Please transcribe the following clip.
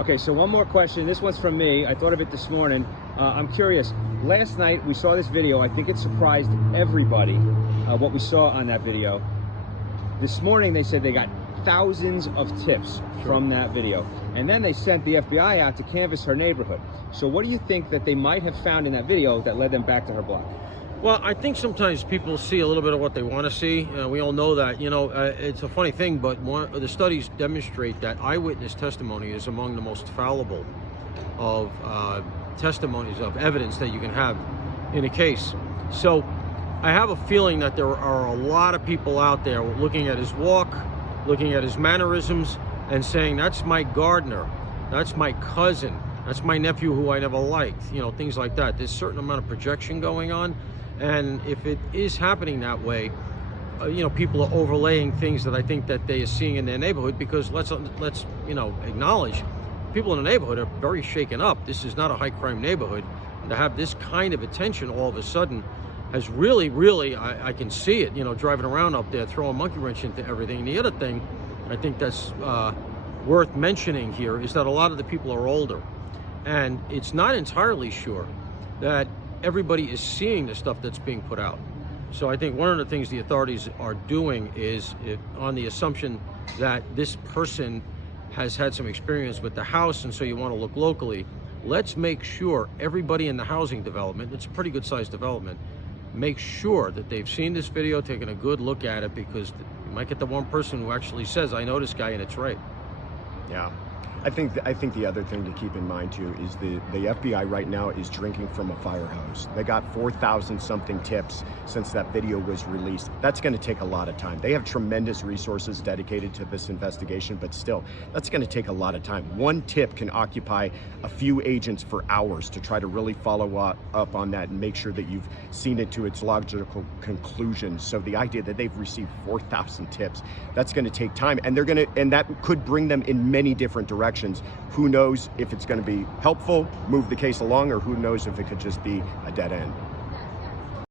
Okay, so one more question. This one's from me. I thought of it this morning. I'm curious. Last night we saw this video. I think it surprised everybody what we saw on that video. This morning they said they got thousands of tips from that video. And then they sent the FBI out to canvass her neighborhood. So what do you think that they might have found in that video that led them back to her block? Well, I think sometimes people see a little bit of what they want to see. We all know that. It's a funny thing, but the studies demonstrate that eyewitness testimony is among the most fallible of testimonies of evidence that you can have in a case. So I have a feeling that there are a lot of people out there looking at his walk, looking at his mannerisms, and saying, that's my gardener, that's my cousin, that's my nephew who I never liked, things like that. There's a certain amount of projection going on. And if it is happening that way, people are overlaying things that I think that they are seeing in their neighborhood, because let's acknowledge, people in the neighborhood are very shaken up. This is not a high crime neighborhood. And to have this kind of attention all of a sudden has really, I can see it, driving around up there, throwing a monkey wrench into everything. And the other thing I think that's worth mentioning here is that a lot of the people are older. And it's not entirely sure that everybody is seeing the stuff that's being put out. So I think one of the things the authorities are doing is, on the assumption that this person has had some experience with the house and so you want to look locally, let's make sure everybody in the housing development, it's a pretty good sized development, make sure that they've seen this video, taken a good look at it, because you might get the one person who actually says, I know this guy and it's right. Yeah. I think the other thing to keep in mind too is the FBI right now is drinking from a fire hose. They got 4,000 something tips since that video was released. That's going to take a lot of time. They have tremendous resources dedicated to this investigation, but still, that's going to take a lot of time. One tip can occupy a few agents for hours to try to really follow up on that and make sure that you've seen it to its logical conclusion. So the idea that they've received 4,000 tips, that's going to take time, and that could bring them in many different directions. Who knows if it's going to be helpful, move the case along, or who knows if it could just be a dead end.